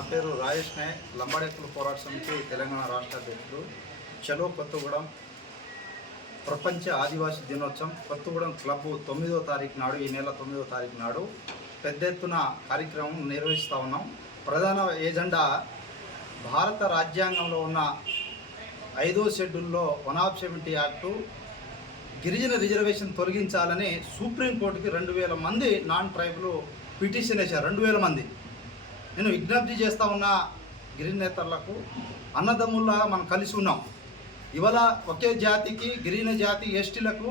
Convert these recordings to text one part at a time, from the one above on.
నా పేరు రాజేష్ నాయక్, లంబాడి హక్కుల పోరాట సమితి తెలంగాణ రాష్ట్ర అధ్యక్షుడు. చలో కొత్తగూడెం ప్రపంచ ఆదివాసీ దినోత్సవం కొత్తగూడెం క్లబ్ 9వ తారీఖు నాడు, ఈ నెల 9వ తారీఖు నాడు పెద్ద ఎత్తున కార్యక్రమం నిర్వహిస్తూ ఉన్నాం. ప్రధాన ఏజెండా భారత రాజ్యాంగంలో ఉన్న 5వ షెడ్యూల్లో 170 యాక్టు గిరిజన రిజర్వేషన్ తొలగించాలని సుప్రీంకోర్టుకి 2000 మంది నాన్ ట్రైబులు పిటిషన్ వేశారు. 2000 మంది. నేను విజ్ఞప్తి చేస్తూ ఉన్న గిరిజనేతలకు, అన్నదమ్ముల్లాగా మనం కలిసి ఉన్నాం. ఇవాళ ఒకే జాతికి, గిరిజన జాతి ఎస్టీలకు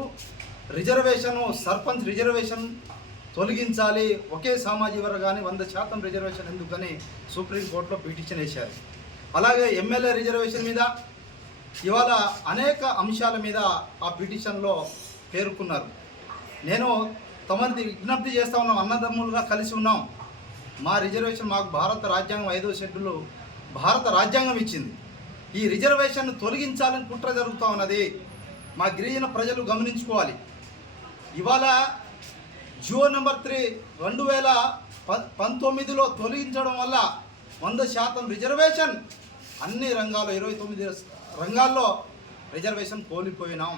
రిజర్వేషను, సర్పంచ్ రిజర్వేషన్ తొలగించాలి, ఒకే సామాజిక వర్గాన్ని 100% రిజర్వేషన్ ఎందుకని సుప్రీంకోర్టులో పిటిషన్ వేశారు. అలాగే ఎమ్మెల్యే రిజర్వేషన్ మీద ఇవాళ అనేక అంశాల మీద ఆ పిటిషన్లో పేర్కొన్నారు. నేను తమది విజ్ఞప్తి చేస్తూ ఉన్నాం, అన్నదమ్ములుగా కలిసి ఉన్నాం. మా రిజర్వేషన్ మాకు భారత రాజ్యాంగం 5వ షెడ్యూల్ భారత రాజ్యాంగం ఇచ్చింది. ఈ రిజర్వేషన్ తొలగించాలని కుట్ర జరుగుతూ ఉన్నది. మా గిరిజన ప్రజలు గమనించుకోవాలి. ఇవాళ జియో నెంబర్ 3 2019లో తొలగించడం వల్ల 100% రిజర్వేషన్ అన్ని రంగాల్లో 29 రంగాల్లో రిజర్వేషన్ కోల్పోయినాం.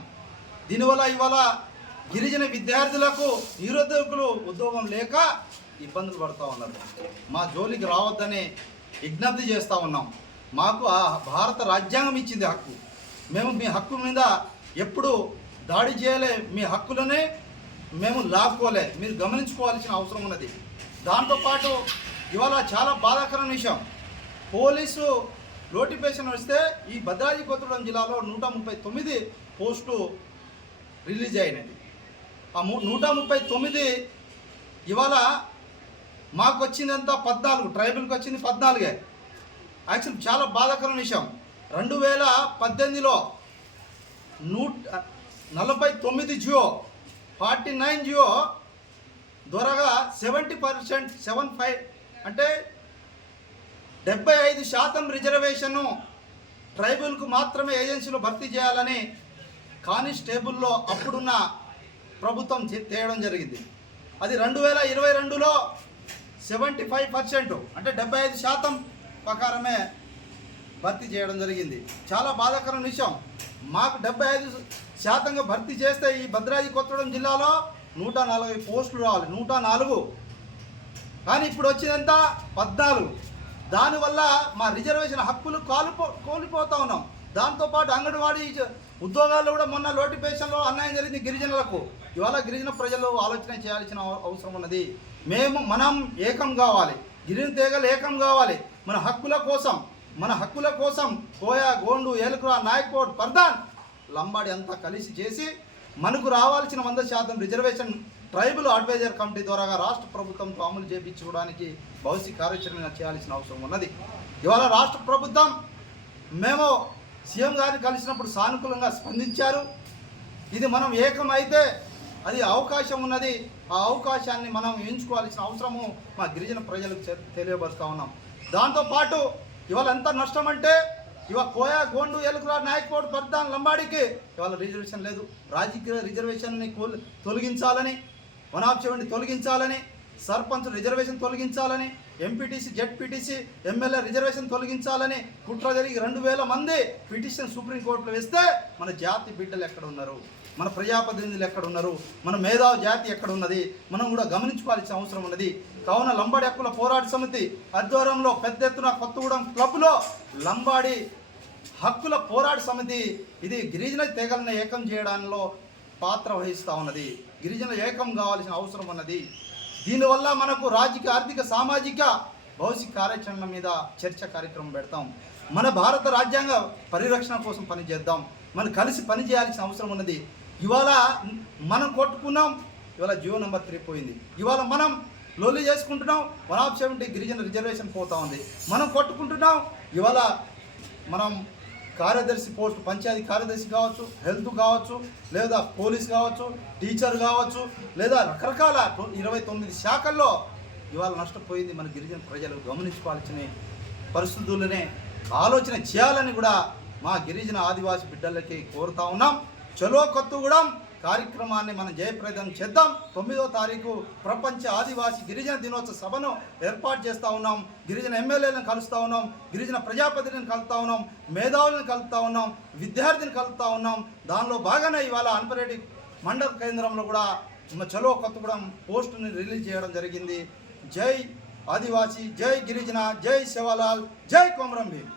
దీనివల్ల ఇవాళ గిరిజన విద్యార్థులకు, నిరుద్యోగులు ఉద్యోగం లేక ఇబ్బందులు పడుతూ ఉన్నారు. మా జోలికి రావద్దని విజ్ఞప్తి చేస్తూ ఉన్నాం. మాకు ఆ భారత రాజ్యాంగం ఇచ్చింది హక్కు. మేము మీ హక్కు మీద ఎప్పుడు దాడి చేయలే, మీ హక్కులనే మేము లాక్కోలే. మీరు గమనించుకోవాల్సిన అవసరం ఉన్నది. దాంతోపాటు ఇవాళ చాలా బాధాకరమైన విషయం, పోలీసు నోటిఫికేషన్ వస్తే ఈ భద్రాద్రి కొత్తగూడెం జిల్లాలో 139 పోస్టు రిలీజ్ అయినది. ఆ 139 ఇవాళ మాకు వచ్చిందంతా 14, ట్రైబల్కి వచ్చింది 14. యాక్చువల్ చాలా బాధాకరమైన విషయం, 2018లో 149 జియో, 49 జియో ద్వారాగా 70%, 75 అంటే 75% రిజర్వేషను ట్రైబల్కు మాత్రమే ఏజెన్సీలో భర్తీ చేయాలని కానిస్టేబుల్లో అప్పుడున్న ప్రభుత్వం తేయడం జరిగింది. అది 2022లో 75% అంటే 75% ప్రకారమే భర్తీ చేయడం జరిగింది. చాలా బాధాకరమైన విషయం. మాకు 75% భర్తీ చేస్తే ఈ భద్రాద్రి కొత్తగూడెం జిల్లాలో 140 పోస్టులు రావాలి, 104. కానీ ఇప్పుడు వచ్చినంత 14. దానివల్ల మా రిజర్వేషన్ హక్కులు కోల్పోతూ ఉన్నాం. దాంతోపాటు అంగన్వాడీ ఉద్యోగాల్లో కూడా మొన్న నోటిఫికేషన్లో అన్యాయం జరిగింది గిరిజనులకు. ఇవాళ గిరిజన ప్రజలు ఆలోచన చేయాల్సిన అవసరం ఉన్నది. మనం ఏకం కావాలి, గిరిజన తెగలు ఏకం కావాలి. మన హక్కుల కోసం కోయ, గోండు, ఏలుకురా, నాయక్పోట్, పర్దాన్, లంబాడి అంతా కలిసి చేసి మనకు రావాల్సిన 100% రిజర్వేషన్ ట్రైబల్ అడ్వైజర్ కమిటీ ద్వారా రాష్ట్ర ప్రభుత్వంతో అమలు చేయించుకోవడానికి భవిష్యత్ కార్యాచరణ చేయాల్సిన అవసరం ఉన్నది. ఇవాళ రాష్ట్ర ప్రభుత్వం మేము సీఎం గారిని కలిసినప్పుడు సానుకూలంగా స్పందించారు. ఇది మనం ఏకమైతే అది అవకాశం ఉన్నది. ఆ అవకాశాన్ని మనం ఎంచుకోవాల్సిన అవసరము మా గిరిజన ప్రజలకు తెలియపరుస్తూ ఉన్నాం. దాంతోపాటు ఇవాళ ఎంత నష్టం అంటే, ఇవాళ కోయ, గోండు, ఏలుకురా, నాయక్పోట్, పర్దాన్, లంబాడికి ఇవాళ రిజర్వేషన్ లేదు. రాజకీయ రిజర్వేషన్ని తొలగించాలని, 170 తొలగించాలని, సర్పంచ్ రిజర్వేషన్ తొలగించాలని, ఎంపీటీసీ, జెడ్పీటీసీ, ఎమ్మెల్యే రిజర్వేషన్ తొలగించాలని కుట్ర జరిగి 2000 మంది పిటిషన్ సుప్రీంకోర్టులో వేస్తే మన జాతి బిడ్డలు ఎక్కడ ఉన్నారు, మన ప్రజాప్రతినిధులు ఎక్కడ ఉన్నారు, మన మేధావి జాతి ఎక్కడ ఉన్నది, మనం కూడా గమనించుకోవాల్సిన అవసరం ఉన్నది. కావున లంబాడి హక్కుల పోరాట సమితి ఆధ్వర్యంలో పెద్ద ఎత్తున కొత్తగూడెం క్లబ్లో లంబాడి హక్కుల పోరాట సమితి ఇది గిరిజన తెగలను ఏకం చేయడంలో పాత్ర వహిస్తూ ఉన్నది. గిరిజనులు ఏకం కావాల్సిన అవసరం ఉన్నది. దీనివల్ల మనకు రాజకీయ, ఆర్థిక, సామాజిక భవిష్యత్ కార్యాచరణ మీద చర్చ కార్యక్రమం పెడతాం. మన భారత రాజ్యాంగ పరిరక్షణ కోసం పనిచేద్దాం. మనం కలిసి పనిచేయాల్సిన అవసరం ఉన్నది. ఇవాళ మనం కొట్టుకున్నాం, ఇవాళ జియో నెంబర్ 3 పోయింది. ఇవాళ మనం లొల్లి చేసుకుంటున్నాం, 170 గిరిజన రిజర్వేషన్ పోతా ఉంది. మనం కొట్టుకుంటున్నాం. ఇవాళ మనం కార్యదర్శి పోస్ట్, పంచాయతీ కార్యదర్శి కావచ్చు, హెల్త్ కావచ్చు, లేదా పోలీస్ కావచ్చు, టీచర్ కావచ్చు, లేదా రకరకాల 29 శాఖల్లో ఇవాళ నష్టపోయింది మన గిరిజన ప్రజలు. గమనించుకోవాల్సిన పరిస్థితులనే ఆలోచన చేయాలని కూడా మా గిరిజన ఆదివాసీ బిడ్డలకి కోరుతా ఉన్నాం. చలో కొత్తగూడెం కార్యక్రమాన్ని మనం జయప్రదం చేద్దాం. 9వ తారీఖు ప్రపంచ ఆదివాసీ గిరిజన దినోత్సవ సభను ఏర్పాటు చేస్తూ ఉన్నాం. గిరిజన ఎమ్మెల్యేలను కలుస్తూ ఉన్నాం, గిరిజన ప్రజాప్రతినిధులను కలుపుతూ ఉన్నాం, మేధావులను కలుపుతూ ఉన్నాం, విద్యార్థిని కలుపుతూ ఉన్నాం. దానిలో భాగంగా ఇవాళ అన్పరెడ్డి మండల కేంద్రంలో కూడా చలో కొత్తగూడెం పోస్టుని రిలీజ్ చేయడం జరిగింది. జై ఆదివాసీ, జై గిరిజన, జై శివలాల్, జై కొమరం భీమ్.